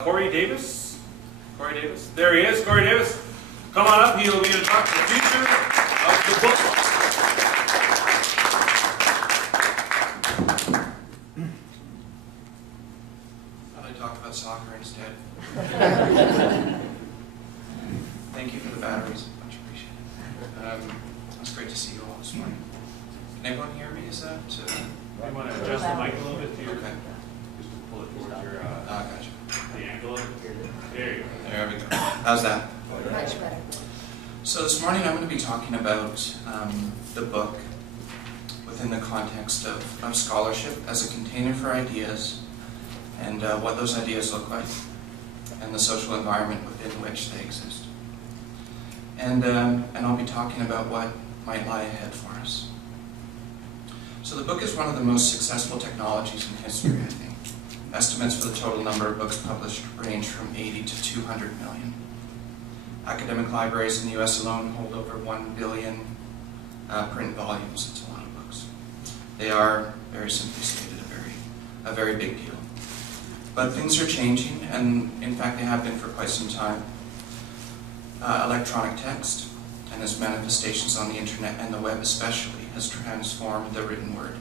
Corey Davis? Corey Davis? There he is, Corey Davis. Come on up, he'll be going to talk to the future of the book. Thought I'd talk about soccer instead. Thank you for the batteries, much appreciated. It's great to see you all this morning. Can everyone hear me? Is that? You want to adjust the mic a little bit to your... Okay. Just to pull it towards your... Gotcha. The angle of it. There you go. There we go. How's that? Much better. So this morning I'm going to be talking about the book within the context of scholarship as a container for ideas and what those ideas look like and the social environment within which they exist. And I'll be talking about what might lie ahead for us. So the book is one of the most successful technologies in history, I think. Estimates for the total number of books published range from 80 to 200 million. Academic libraries in the US alone hold over 1 billion print volumes. It's a lot of books. They are, very simply stated, a very big deal. But things are changing, and in fact they have been for quite some time. Electronic text and its manifestations on the internet and the web especially has transformed the written word.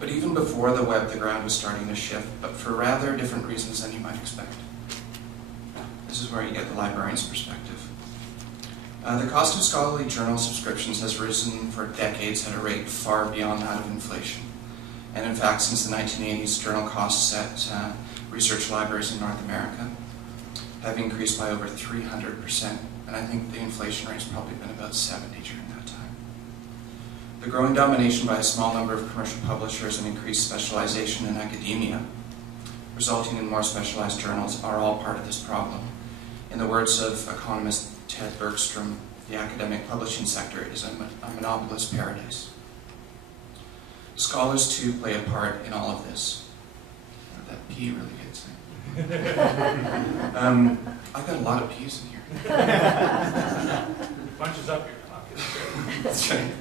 But even before the web, the ground was starting to shift, but for rather different reasons than you might expect. This is where you get the librarian's perspective. The cost of scholarly journal subscriptions has risen for decades at a rate far beyond that of inflation. And in fact, since the 1980s, journal costs at research libraries in North America have increased by over 300%. And I think the inflation rate's probably been about 70 during that time. The growing domination by a small number of commercial publishers and increased specialization in academia, resulting in more specialized journals, are all part of this problem. In the words of economist Ted Bergstrom, the academic publishing sector is a monopolist paradise. Scholars, too, play a part in all of this. That P really gets me. I've got a lot of P's in here. Bunches up your pocket. That's right.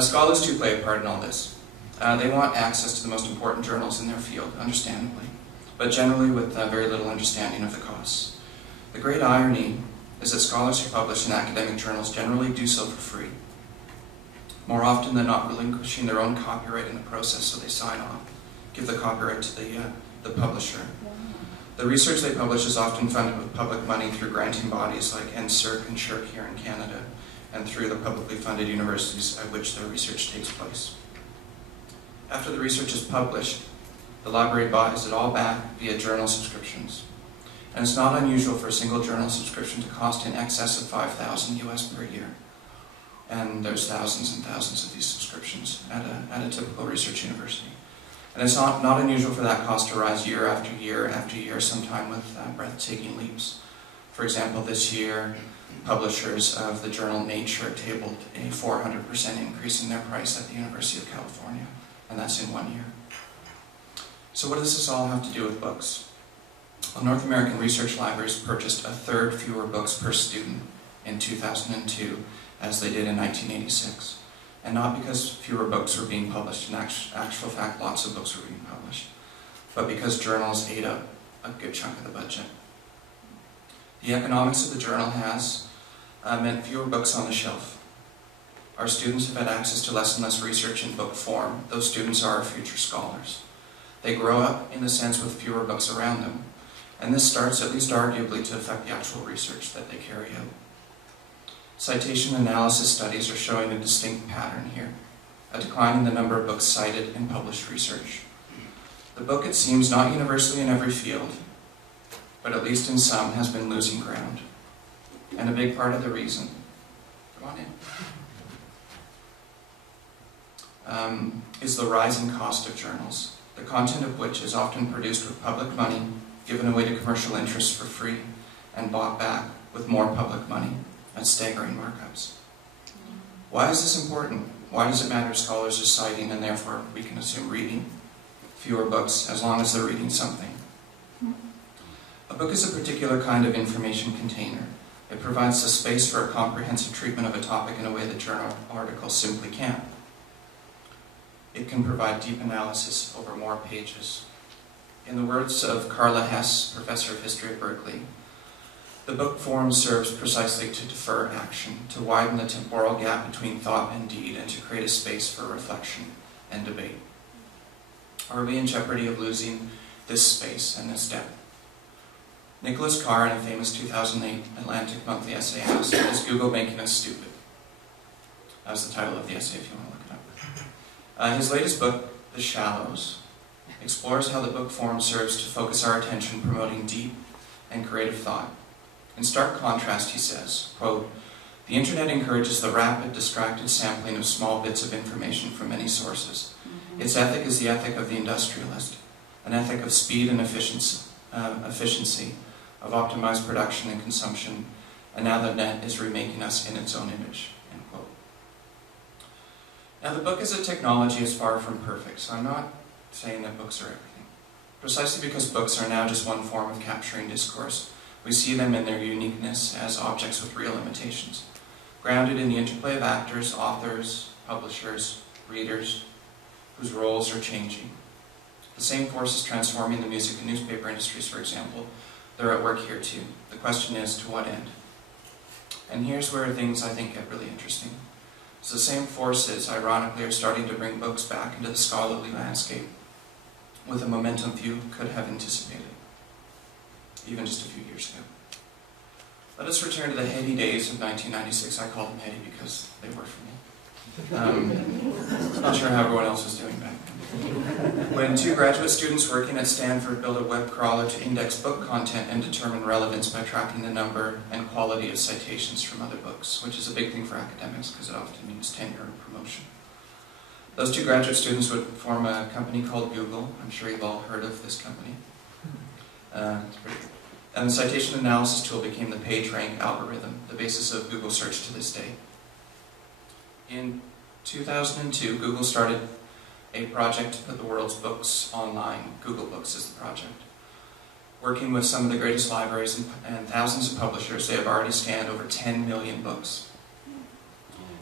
Scholars, too, play a part in all this. They want access to the most important journals in their field, understandably, but generally with very little understanding of the costs. The great irony is that scholars who publish in academic journals generally do so for free, more often than not relinquishing their own copyright in the process, so they sign off, give the copyright to the publisher. The research they publish is often funded with public money through granting bodies like NSERC and SSHRC here in Canada, and through the publicly funded universities at which their research takes place. After the research is published, the library buys it all back via journal subscriptions. And it's not unusual for a single journal subscription to cost in excess of $5,000 US per year. And there's thousands and thousands of these subscriptions at a typical research university. And it's not unusual for that cost to rise year after year after year, sometime with breathtaking leaps. For example, this year, publishers of the journal Nature tabled a 400% increase in their price at the University of California, and that's in 1 year. So what does this all have to do with books? Well, North American research libraries purchased 1/3 fewer books per student in 2002 as they did in 1986. And not because fewer books were being published, in actual fact lots of books were being published, but because journals ate up a good chunk of the budget. The economics of the journal has meant fewer books on the shelf. Our students have had access to less and less research in book form. Those students are our future scholars. They grow up, in a sense, with fewer books around them. And this starts, at least arguably, to affect the actual research that they carry out. Citation analysis studies are showing a distinct pattern here, a decline in the number of books cited in published research. The book, it seems, not universally in every field, but at least in some, has been losing ground. And a big part of the reason, come on in, is the rising cost of journals, the content of which is often produced with public money, given away to commercial interests for free, and bought back with more public money at staggering markups. Why is this important? Why does it matter if scholars are citing, and therefore we can assume reading fewer books as long as they're reading something? A book is a particular kind of information container. It provides the space for a comprehensive treatment of a topic in a way that journal articles simply can't. It can provide deep analysis over more pages. In the words of Carla Hess, professor of history at Berkeley, the book form serves precisely to defer action, to widen the temporal gap between thought and deed, and to create a space for reflection and debate. Are we in jeopardy of losing this space and this depth? Nicholas Carr, in a famous 2008 Atlantic Monthly essay, asked, "Is Google making us stupid?" That was the title of the essay, if you want to look it up. His latest book, The Shallows, explores how the book form serves to focus our attention, promoting deep and creative thought. In stark contrast, he says, quote, "The internet encourages the rapid, distracted sampling of small bits of information from many sources. Its ethic is the ethic of the industrialist, an ethic of speed and efficiency, of optimized production and consumption, and now the net is remaking us in its own image." End quote. Now, the book as a technology is far from perfect, so I'm not saying that books are everything. Precisely because books are now just one form of capturing discourse, we see them in their uniqueness as objects with real limitations, grounded in the interplay of actors, authors, publishers, readers, whose roles are changing. The same forces transforming the music and newspaper industries, for example, they're at work here too. The question is, to what end? And here's where things, I think, get really interesting. So the same forces, ironically, are starting to bring books back into the scholarly landscape with a momentum few could have anticipated, even just a few years ago. Let us return to the heady days of 1996. I call them heady because they were for me. Not sure how everyone else was doing back then. When two graduate students working at Stanford built a web crawler to index book content and determine relevance by tracking the number and quality of citations from other books, which is a big thing for academics because it often means tenure and promotion. Those two graduate students would form a company called Google. I'm sure you've all heard of this company. It's pretty good. And the citation analysis tool became the PageRank algorithm, the basis of Google search to this day. In 2002, Google started a project to put the world's books online. Google Books is the project. Working with some of the greatest libraries and thousands of publishers, they have already scanned over 10 million books.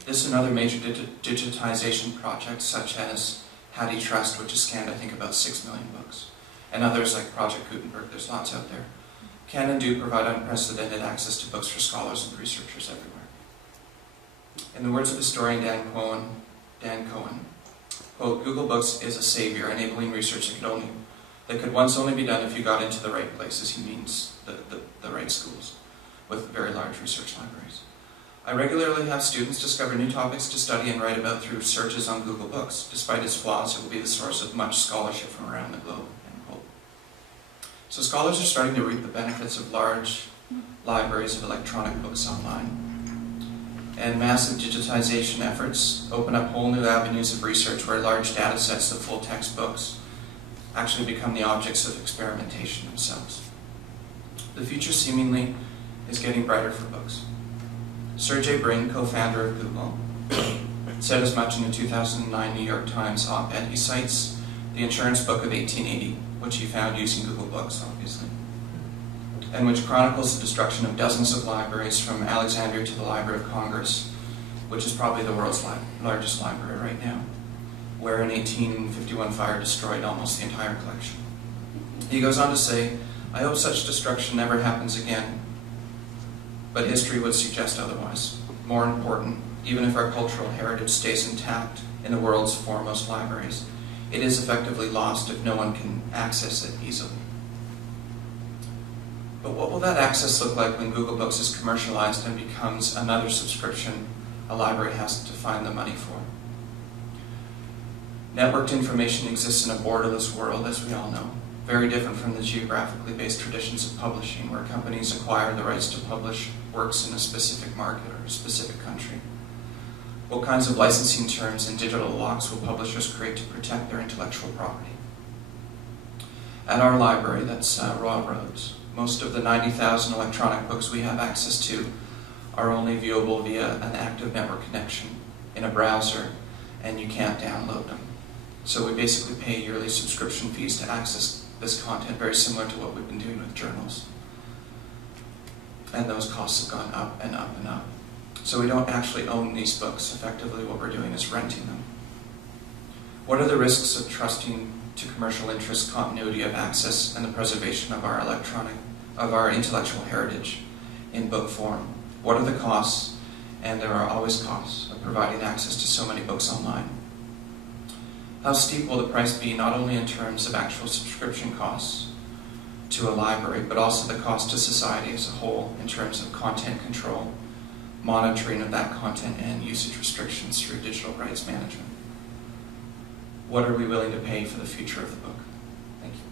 This and other major digitization projects, such as HathiTrust, which has scanned, I think, about 6 million books, and others like Project Gutenberg, there's lots out there, can and do provide unprecedented access to books for scholars and researchers everywhere. In the words of historian Dan Cohen, quote, "Google Books is a savior, enabling research that could once only be done if you got into the right places." He means the right schools with very large research libraries. "I regularly have students discover new topics to study and write about through searches on Google Books. Despite its flaws, it will be the source of much scholarship from around the globe." End quote. So scholars are starting to reap the benefits of large libraries of electronic books online. And massive digitization efforts open up whole new avenues of research where large data sets of full text books actually become the objects of experimentation themselves. The future seemingly is getting brighter for books. Sergey Brin, co-founder of Google, said as much in the 2009 New York Times op-ed. He cites the insurance book of 1880, which he found using Google Books, obviously, and which chronicles the destruction of dozens of libraries from Alexandria to the Library of Congress, which is probably the world's largest library right now, where an 1851 fire destroyed almost the entire collection. He goes on to say, "I hope such destruction never happens again, but history would suggest otherwise. More important, even if our cultural heritage stays intact in the world's foremost libraries, it is effectively lost if no one can access it easily." But what will that access look like when Google Books is commercialized and becomes another subscription a library has to find the money for? Networked information exists in a borderless world, as we all know, very different from the geographically based traditions of publishing, where companies acquire the rights to publish works in a specific market or a specific country. What kinds of licensing terms and digital locks will publishers create to protect their intellectual property? At our library, that's Royal Roads, most of the 90,000 electronic books we have access to are only viewable via an active network connection in a browser, and you can't download them. So we basically pay yearly subscription fees to access this content, very similar to what we've been doing with journals. And those costs have gone up and up and up. So we don't actually own these books. Effectively, what we're doing is renting them. What are the risks of trusting to commercial interest, continuity of access, and the preservation of our intellectual heritage in book form? What are the costs, and there are always costs, of providing access to so many books online? How steep will the price be, not only in terms of actual subscription costs to a library, but also the cost to society as a whole in terms of content control, monitoring of that content, and usage restrictions through digital rights management? What are we willing to pay for the future of the book? Thank you.